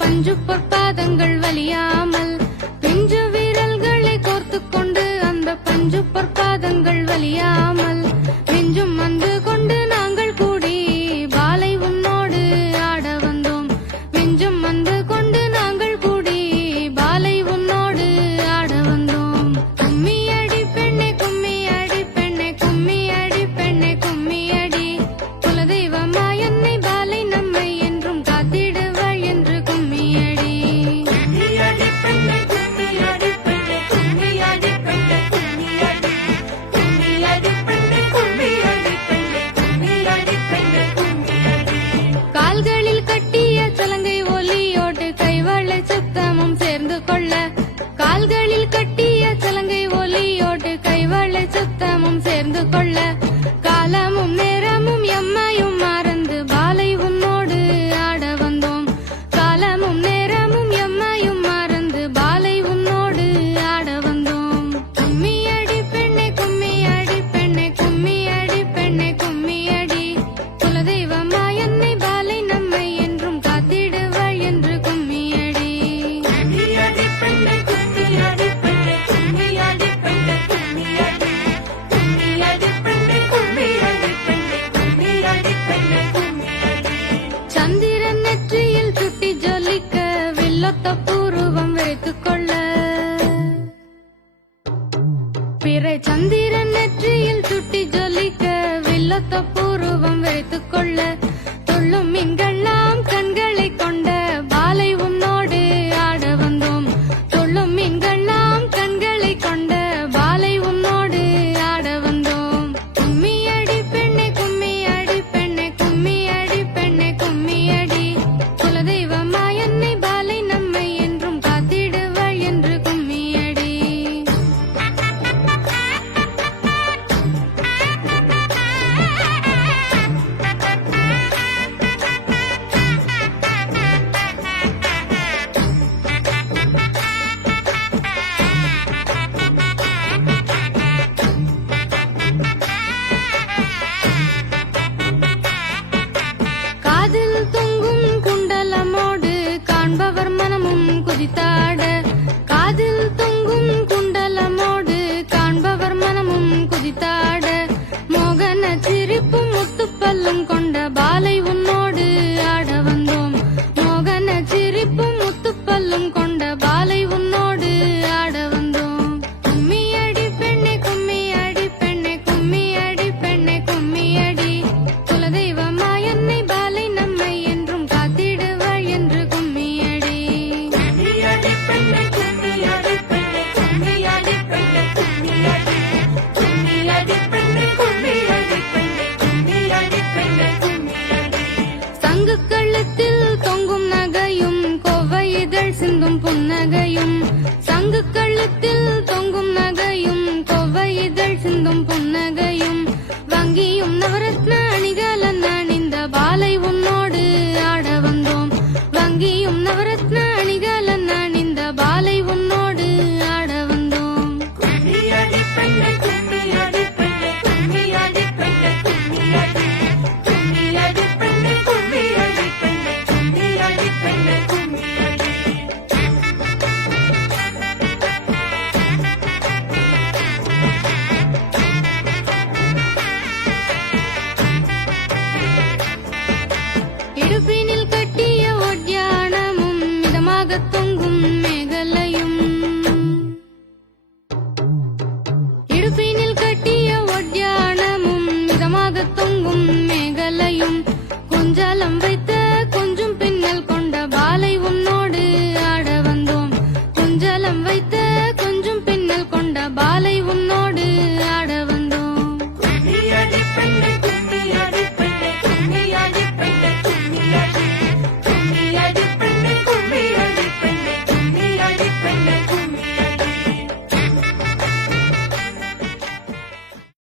பஞ்சு பொற்பாதங்கள் வலியாமல் பிஞ்சு வீரல்களை கோர்த்துக் கொண்டு அந்த பஞ்சு பொற்பாதங்கள் வலியாமல் நெஞ்சும் வந்து கொண்டு நாங்கள் கூடி பாலை உன்னோடு ஆட வந்தோம். நெஞ்சும் வந்து கொண்டு நாங்கள் கூடி பாலை உன்னோடு ஆட வந்தோம். கும்மி அடி பெண்ணே கும்மி அடி பெண்ணே கும்மி அடி பெண்ணே கும்மி அடி குலதெய்வமா என்னை பாலை நம்மை என்றும் காத்திடுவாள் என்று கும்மி அடி. கால்களில் கட்டிய சலங்கை ஒலியோடு கைவளை சுத்தமும் சேர்ந்து கொள்ள கால்களில் கட்டிய சலங்கை ஒலியோடு கைவளை சுத்தமும் சேர்ந்து கொள்ள காலமும் நேரமும் எம்மையும் மறந்து பாலை உன்னோடு ஆட வந்தோம். காலமும் நேரமும் எம்மையும் மறந்து பாலை உன்னோடு ஆட வந்தோம். கும்மி அடி பெண்ணே கும்மி அடி பெண்ணே கும்மி அடி பெண்ணே கும்மி அடி குலதெய்வமா என்னை பாலை நம்மை என்றும் காத்திடுவாள் என்று கும்மி அடி. சந்திரன் நெற்றியில் சுட்டி ஜொலிக்க வில்லொத்த பூர்வம் வைத்துக் கொள்ள பிறை சந்திரன் நெற்றியில் சுட்டி ஜொலிக்க வில்லொத்த பூர்வம் வைத்துக் கொள்ள துள்ளும் மீன்கள்லாம் கண்களை கொண்ட பாலை உன்னோடு ஆட வந்தோம். துள்ளும் மீன்கள்லாம் கண்களை கொண்ட பாலை உன்னோடு ஆட வந்தோம். கும்மி அடி பெண்ணே கும்மி அடி பெண்ணே கும்மி அடி பெண்ணே கும்மி அடி குலதெய்வமா என்னை பாலை நம்மை என்றும் காத்திடுவாள் என்று கும்மி அடி. காதில் தொங்கும் குண்டலமோடு காண்பவர் மனமும் குதித்தாட காதில் தொங்கும் குண்டலமோடு காண்பவர் மனமும் குதித்தாட மோகன சிரிப்பும் முத்துப்பல்லும் கொண்ட பாலை உன்னோடு ஆட வந்தோம். மோகன சிரிப்பும் முத்துப்பல்லும் கொண்ட பாலை உன்னோடு ஆட வந்தோம். கும்மி அடி பெண்ணே கும்மி அடி பெண்ணே கும்மி அடி பெண்ணே கும்மி அடி குலதெய்வமா என்னை பாலை நம்மை என்றும் காத்திடுவாள் என்று கும்மி அடி. சங்கு கழுத்தில் தொங்கும் நகையும் கோவை இதழ் சிந்தும் புன்னகையும் சங்கு கழுத்தில் தொங்கும் நகையும் கோவை இதழ் சிந்தும் புன்னகையும் வங்கியும் நவரத்ன அணிகலன் அணிந்த பாலை உன்னோடு ஆட வந்தோம். வங்கியும் நவரத்ன